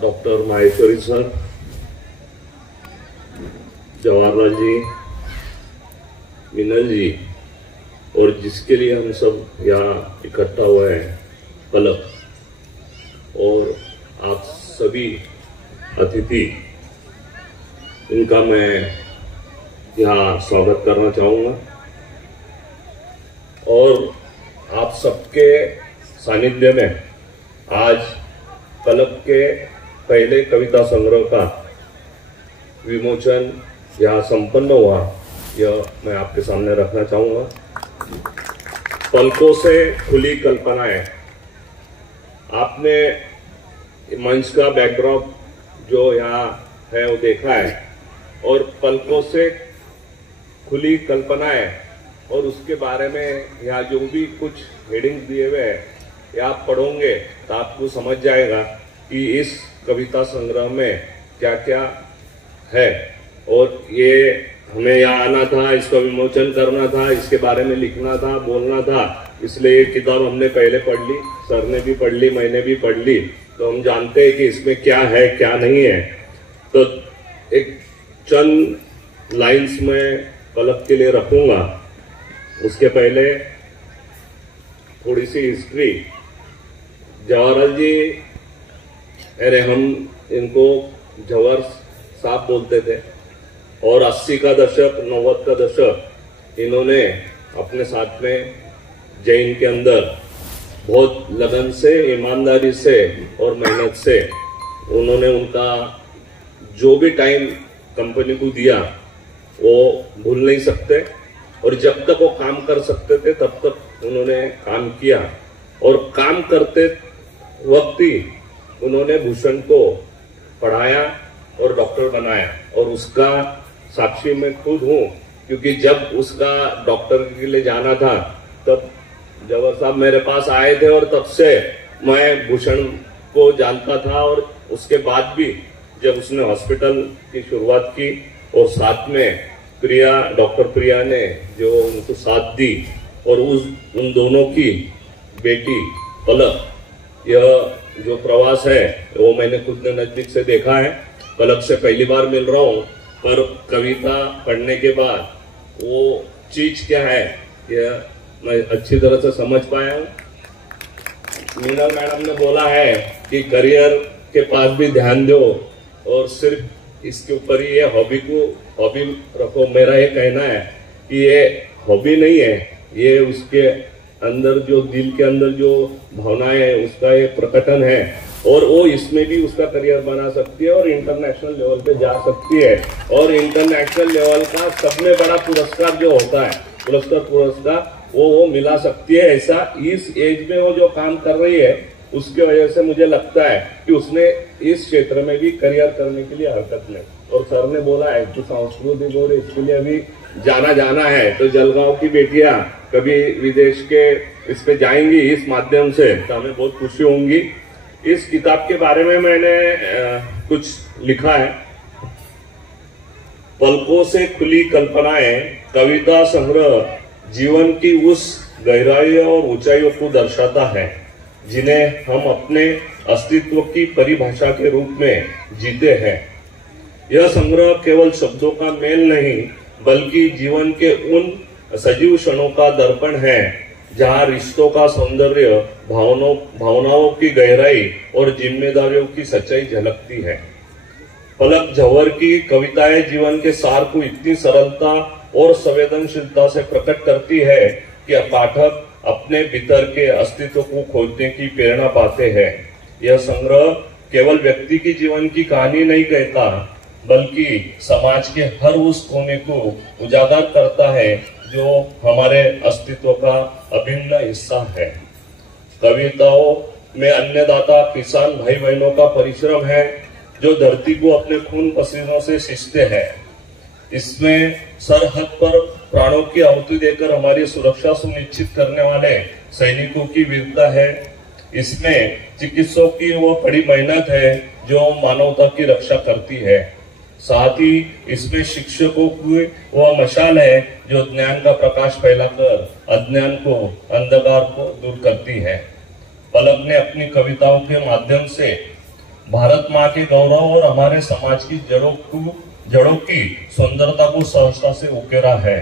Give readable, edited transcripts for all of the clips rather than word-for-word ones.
Doctor Maheshwari sir, Jawaharlal ji, मिनल जी और जिसके लिए हम सब यहाँ इकट्ठा हुए हैं, पलक, और आप सभी अतिथि, इनका मैं यहाँ स्वागत करना चाहूँगा। और आप सबके सानिध्य में आज पलक के पहले कविता संग्रह का विमोचन यहाँ संपन्न हुआ, यह मैं आपके सामने रखना चाहूँगा। पलकों से खुली कल्पनाएं, आपने मंच का बैकड्रॉप जो यहाँ है वो देखा है, और पलकों से खुली कल्पनाएं और उसके बारे में यहाँ जो भी कुछ हेडिंग्स दिए हुए हैं, ये आप पढ़ोगे तो आपको समझ जाएगा कि इस कविता संग्रह में क्या क्या है। और ये हमें यहाँ आना था, इसका विमोचन करना था, इसके बारे में लिखना था, बोलना था, इसलिए ये किताब हमने पहले पढ़ ली, सर ने भी पढ़ ली, मैंने भी पढ़ ली, तो हम जानते हैं कि इसमें क्या है क्या नहीं है। तो एक चंद लाइंस में पलक के लिए रखूंगा। उसके पहले थोड़ी सी हिस्ट्री। जवाहरलाल जी, अरे हम इनको जवाहर साहब बोलते थे, और 80 का दशक 90 का दशक इन्होंने अपने साथ में जैन के अंदर बहुत लगन से, ईमानदारी से और मेहनत से उन्होंने उनका जो भी टाइम कंपनी को दिया वो भूल नहीं सकते, और जब तक वो काम कर सकते थे तब तक उन्होंने काम किया। और काम करते वक्त ही उन्होंने भूषण को पढ़ाया और डॉक्टर बनाया, और उसका साक्षी मैं खुद हूँ, क्योंकि जब उसका डॉक्टर के लिए जाना था तब जवाहर साहब मेरे पास आए थे, और तब से मैं भूषण को जानता था। और उसके बाद भी जब उसने हॉस्पिटल की शुरुआत की और साथ में प्रिया, डॉक्टर प्रिया ने जो उनको साथ दी, और उन दोनों की बेटी पलक, यह जो प्रवास है वो मैंने खुद ने नजदीक से देखा है। पलक से पहली बार मिल रहा हूँ, पर कविता पढ़ने के बाद वो चीज क्या है यह मैं अच्छी तरह से समझ पाया हूँ। मीना मैडम ने बोला है कि करियर के पास भी ध्यान दो, और सिर्फ इसके ऊपर ही ये हॉबी को हॉबी रखो। मेरा ये कहना है कि ये हॉबी नहीं है, ये उसके अंदर जो दिल के अंदर जो भावनाएं है उसका एक प्रकटन है, और वो इसमें भी उसका करियर बना सकती है और इंटरनेशनल लेवल पे जा सकती है। और इंटरनेशनल लेवल का सबसे बड़ा पुरस्कार जो होता है, पुरस्कार वो मिला सकती है। ऐसा इस एज में वो जो काम कर रही है उसकी वजह से मुझे लगता है कि उसने इस क्षेत्र में भी करियर करने के लिए हरकत नहीं। और सर ने बोला है कि सांस्कृतिक और इसके लिए अभी जाना है, तो जलगांव की बेटियां कभी विदेश के इस पे जाएंगी इस माध्यम से, तो हमें बहुत खुशी होंगी। इस किताब के बारे में मैंने कुछ लिखा है। पलकों से खुली कल्पनाएं कविता संग्रह जीवन की उस गहराई और ऊंचाइयों को दर्शाता है जिन्हें हम अपने अस्तित्व की परिभाषा के रूप में जीते हैं। यह संग्रह केवल शब्दों का मेल नहीं, बल्कि जीवन के उन सजीव क्षणों का दर्पण है जहाँ रिश्तों का सौंदर्य, भावनाओं की गहराई और जिम्मेदारियों की सच्चाई झलकती है। पलक जवाहर की कविताएं जीवन के सार को इतनी सरलता और संवेदनशीलता से प्रकट करती है कि पाठक अपने भीतर के अस्तित्व को खोजने की प्रेरणा पाते हैं। यह संग्रह केवल व्यक्ति की जीवन की कहानी नहीं कहता, बल्कि समाज के हर उस कोने को उजागर करता है जो हमारे अस्तित्व का अभिन्न हिस्सा है। कविताओं में अन्नदाता किसान भाई बहनों का परिश्रम है जो धरती को अपने खून पसीनों से सींचते हैं। इसमें सरहद पर प्राणों की आहुति देकर हमारी सुरक्षा सुनिश्चित करने वाले सैनिकों की वीरता है। इसमें चिकित्सकों की वो कड़ी मेहनत है जो मानवता की रक्षा करती है। साथ ही इसमें शिक्षकों की वह मशाल है जो ज्ञान का प्रकाश फैलाकर अज्ञान को, अंधकार को दूर करती है। पलक ने अपनी कविताओं के माध्यम से भारत माँ के गौरव और हमारे समाज की जड़ों की सुंदरता को सहजता से उकेरा है।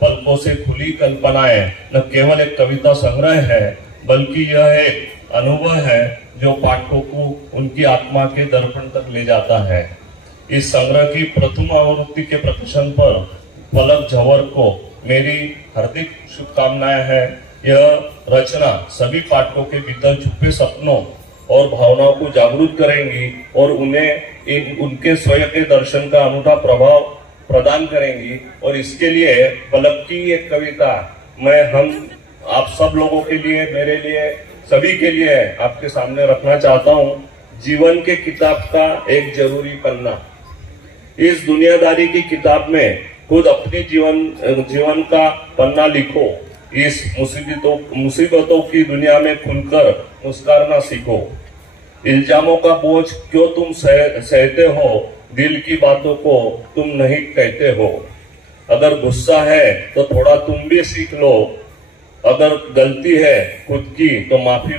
पलकों से खुली कल्पनाएं न केवल एक कविता संग्रह है, बल्कि यह एक अनुभव है जो पाठकों को उनकी आत्मा के दर्पण तक ले जाता है। इस संग्रह की प्रथम आवृत्ति के प्रकाशन पर पलक झंवर को मेरी हार्दिक शुभकामनाएं हैं। यह रचना सभी पाठकों के भीतर छुपे सपनों और भावनाओं को जागरूक करेंगी और उन्हें उनके स्वयं के दर्शन का अनूठा प्रभाव प्रदान करेंगी। और इसके लिए पलक की एक कविता मैं आप सब लोगों के लिए, मेरे लिए, सभी के लिए आपके सामने रखना चाहता हूँ। जीवन के किताब का एक जरूरी पन्ना। इस दुनियादारी की किताब में खुद अपनी जीवन का पन्ना लिखो। इस मुसीबतों की दुनिया में खुलकर मुस्कुराना सीखो। इल्जामों का बोझ क्यों तुम सहते हो, दिल की बातों को तुम नहीं कहते हो। अगर गुस्सा है तो थोड़ा तुम भी सीख लो। अगर गलती है खुद की तो माफी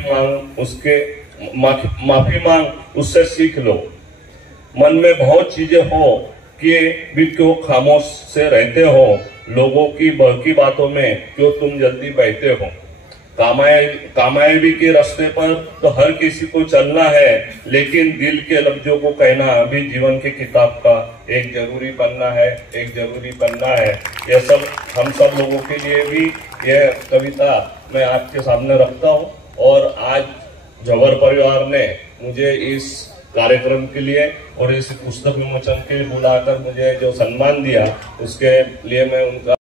मांग उससे सीख लो। मन में बहुत चीजें हो कि भी क्यों खामोश से रहते हो। लोगों की बहकी बातों में क्यों तुम जल्दी बहते हो। कामयाबी के रास्ते पर तो हर किसी को चलना है, लेकिन दिल के लफ्जों को कहना अभी जीवन की किताब का एक जरूरी पन्ना है, एक जरूरी पन्ना है। यह सब हम सब लोगों के लिए भी यह कविता मैं आपके सामने रखता हूँ। और आज झंवर परिवार ने मुझे इस कार्यक्रम के लिए और इस पुस्तक विमोचन के लिए बुलाकर मुझे जो सम्मान दिया, उसके लिए मैं उनका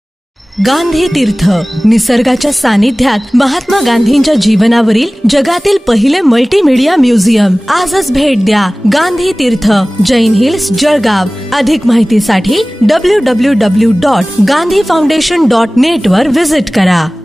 गांधी तीर्थ, निसर्गाच्या सानिध्यात महात्मा गांधींच्या जीवनावरील जगातील पहिले मल्टीमीडिया म्युझियम आजच भेट द्या। गांधी तीर्थ, जैन हिल्स, जळगाव। अधिक माहितीसाठी www.gandhifoundation.net वर विजिट करा।